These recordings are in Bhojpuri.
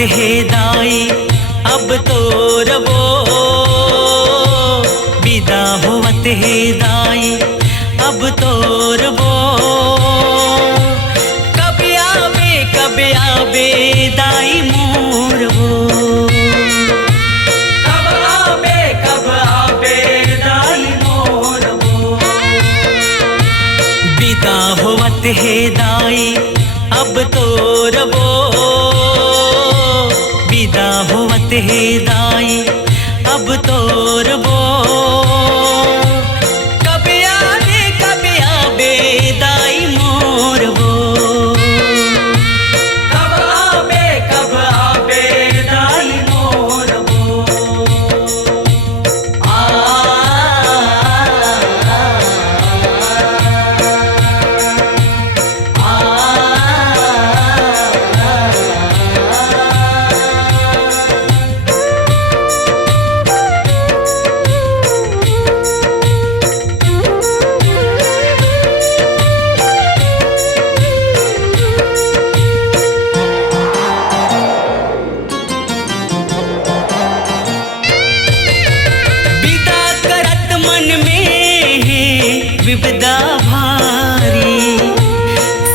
है दाई अब तो रवो, विदा होवत है दाई अब तो रवो। कब आवे दाई मोर वो, कब आवे दाई मोर वो। विदा होवत है दाई अब तो रवो, विदा होवत है दाई अब तो रवो। कब आवे दाई मोर वो, कब आवे दाई मोर वो। विपदा भारी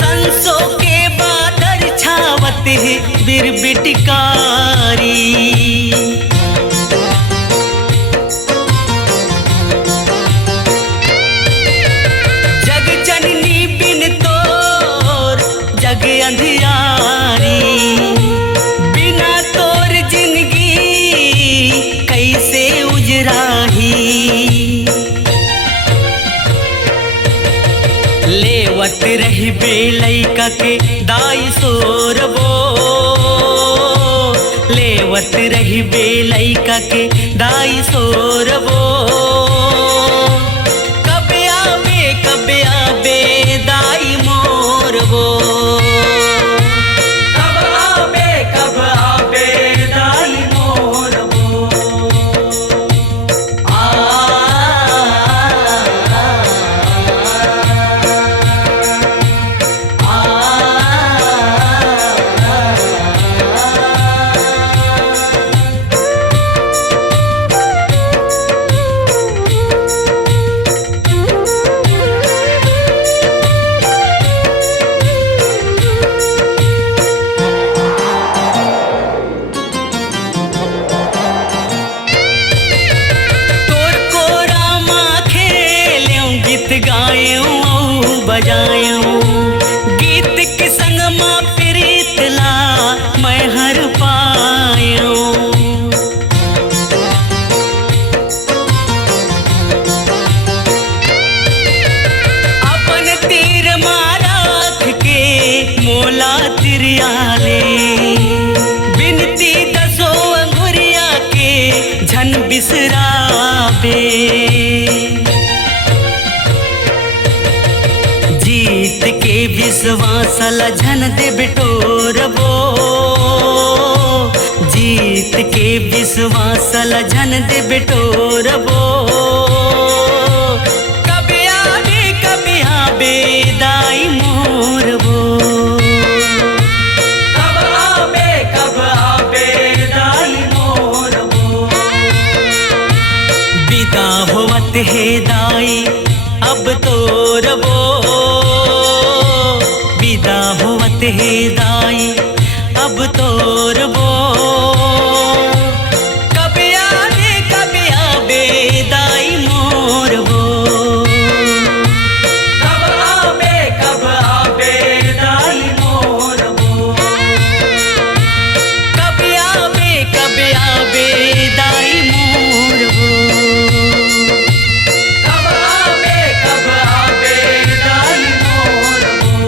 संसो के बादल छावत है बिरबिटकारी। जग जननी बिन तोर जग अंधियारी, बिना तोर जिंदगी कैसे उजराही। लेवत रही बेलैका के दाई सोरबो, लेवत रही बेलैका के दाई सोरबो। कब आवे दाई मोर वो, कब आवे दाई मोर वो। गायूं बजायूं गीत के संग माँ प्रीत ला मैं हर पायूं। अपन तीर माराख के मोला तिरियाले, बिनती दसो अंगुरिया के झन बिसराबे। जीत के विश्वास लझन दे बिटोरबो, जीत के विश्वास लझन दे बिटोरबो। कब आवे दाई मोर वो, कब आवे दाई मोर वो। विदा होवत है दाई अब तो रवो, विदा होवत है दाई अब तो रवो। कब आवे दाई मोर वो, कब आवे दाई मोर वो। कब आवे दाई मोर वो, कब आवे दाई मोर वो।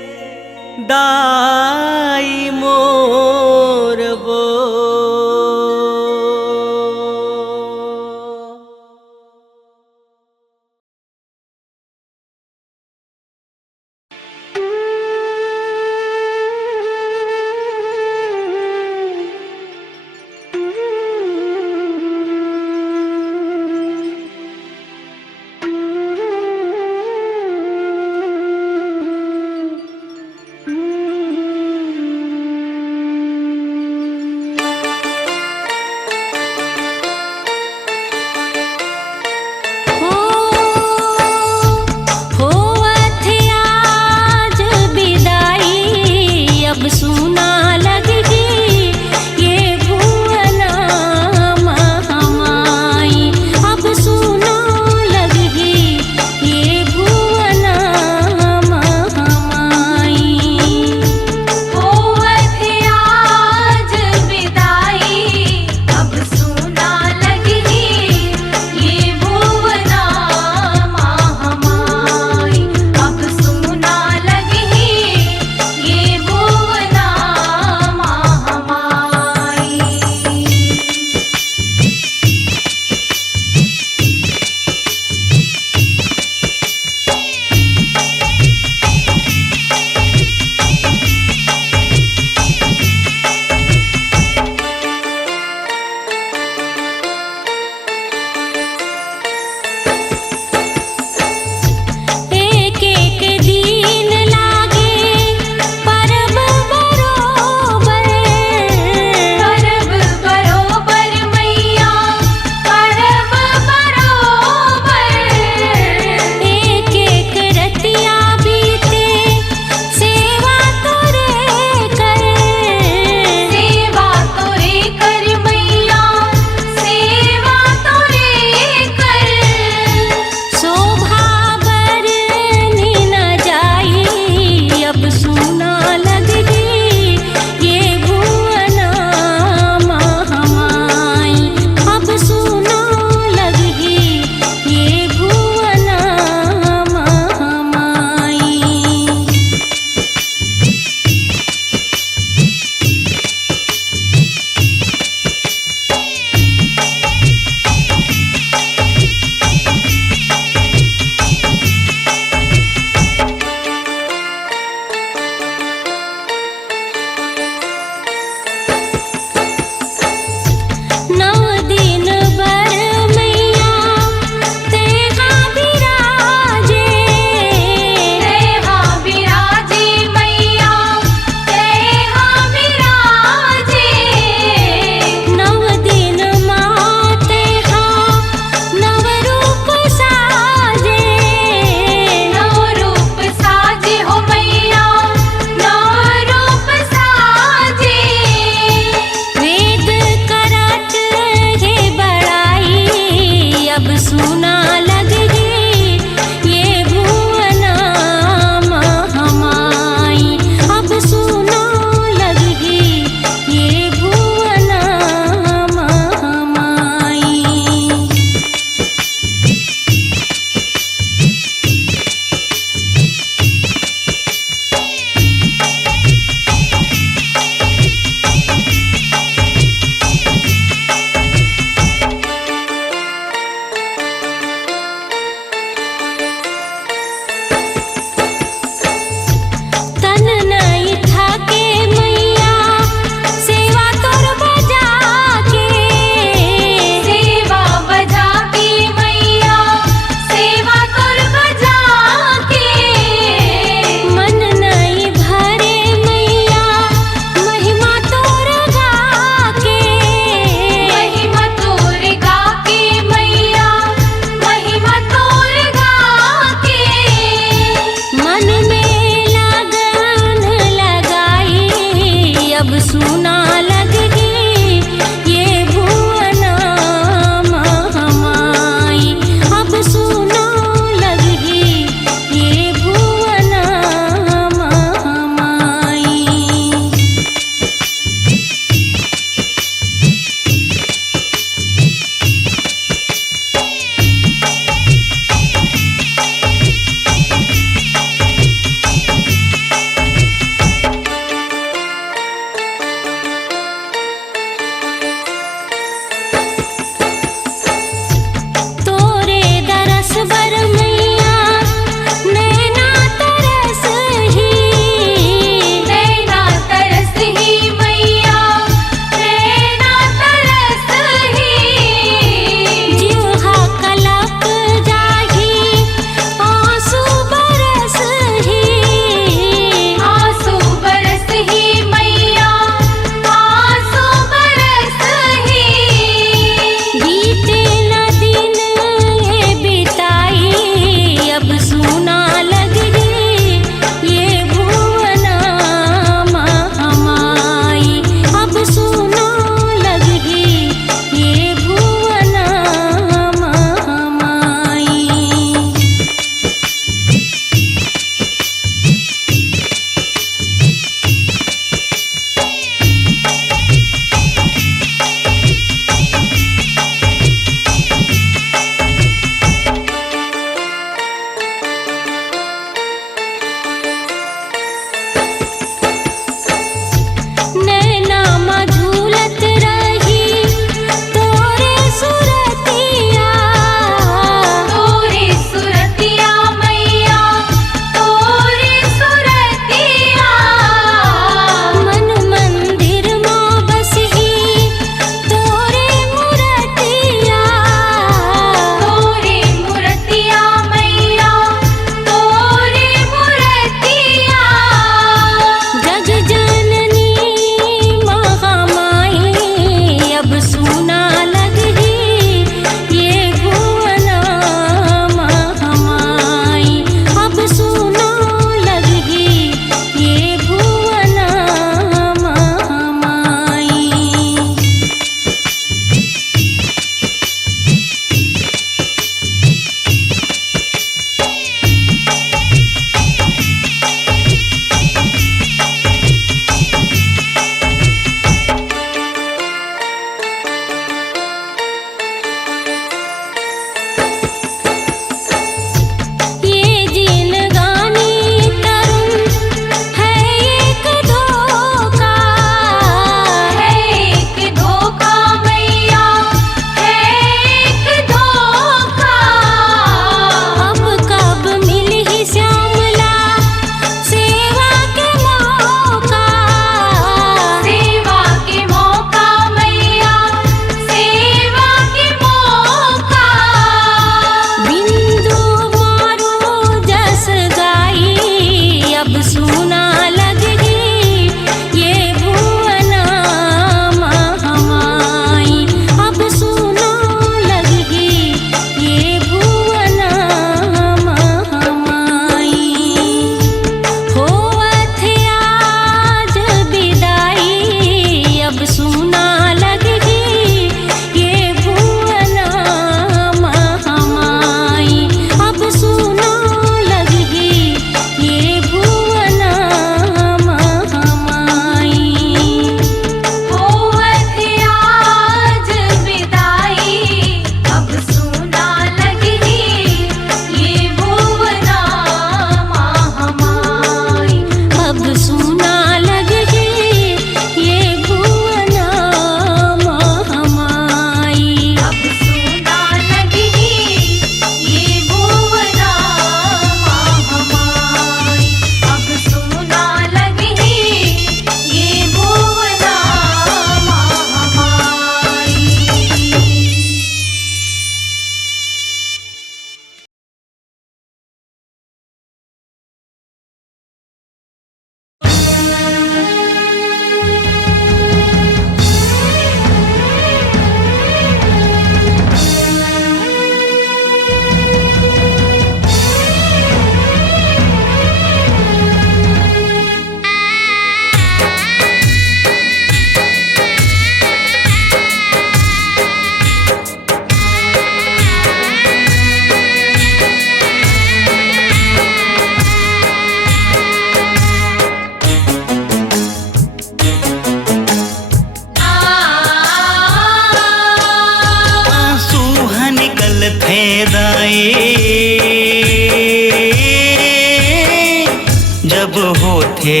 जब होथे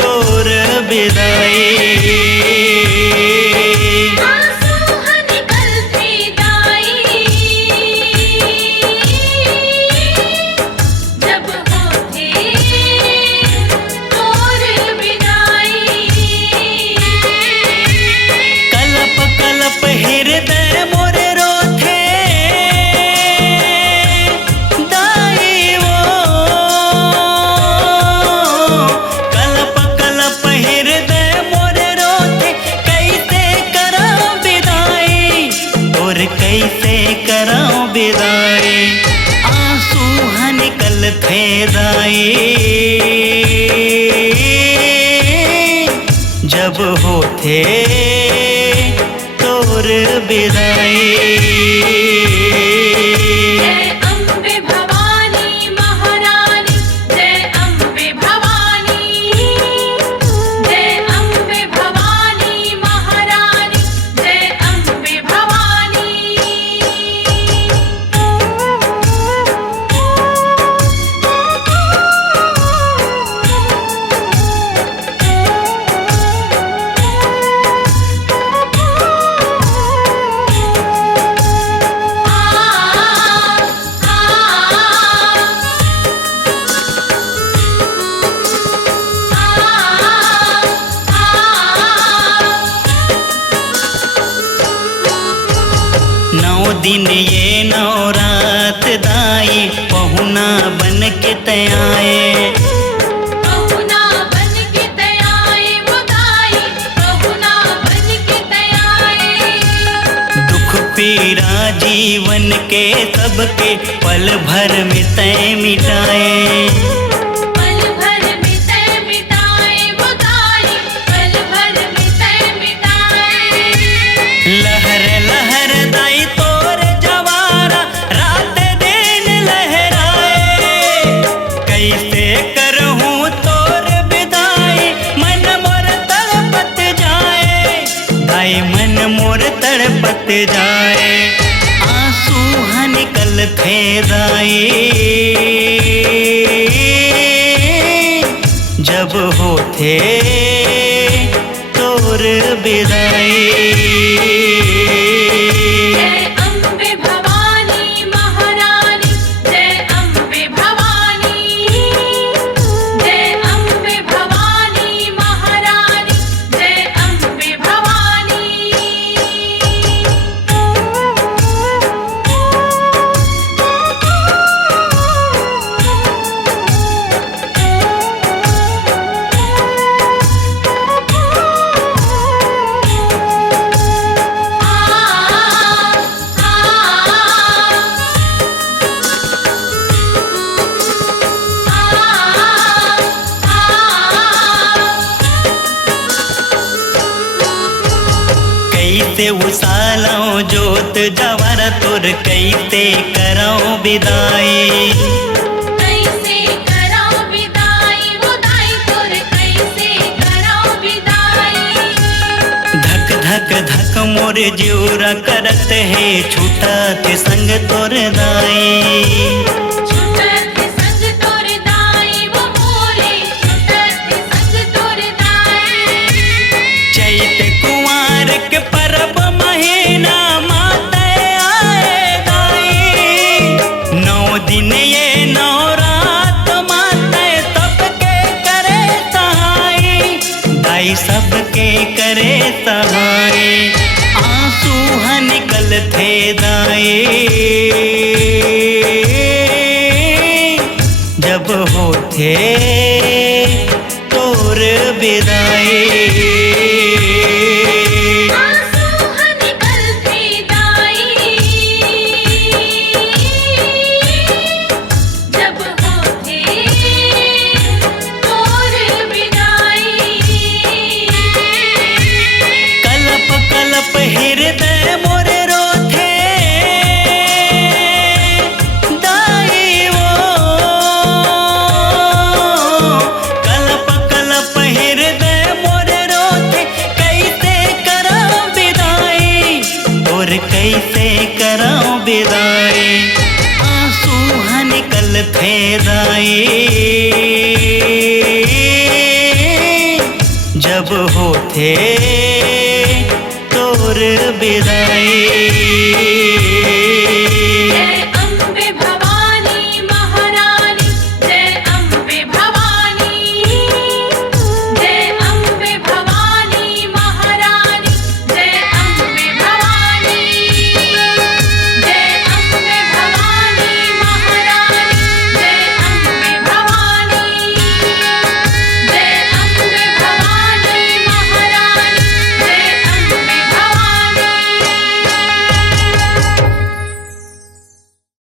तोर विदाई। कैसे कराऊं विदाई, आंसू निकल थे दाई। जब होथे तोर विदाई। दिन ये 9 रात दाई पहुना बन के तयाए। पहुना बन के तयाए वो दाई, पहुना बन के तयाए। दुख पीड़ा जीवन के सबके पल भर में तय मिटाए। पल भर में तय मिटाए वो दाई, पल भर में तय मिटाए। लहर लहर दाई मन मोर तड़पत जाए, आंसू निकल थे दाई। जब होथे तोर विदाई। कैसे उसालाऊं जोत जवारा तोर कैसे कराऊं विदाई। कैसे कराऊं विदाई वो दाई तोर कैसे कराऊं विदाई। धक धक धक मोर जिउरा करत है छूटत संग तोर दाई। छूटत संग तोर दाई वो मोरे, छूटत संग तोर दाई। चैत कुंवार के परब महीना माते आए दाई। 9 दिन ये 9 रात माते सबके करे सहाई। दाई सबके करे सहाई, आंसू निकल थे दाई। जब होथे तोर विदाई। हे दाई जब होते तोर बिदाई।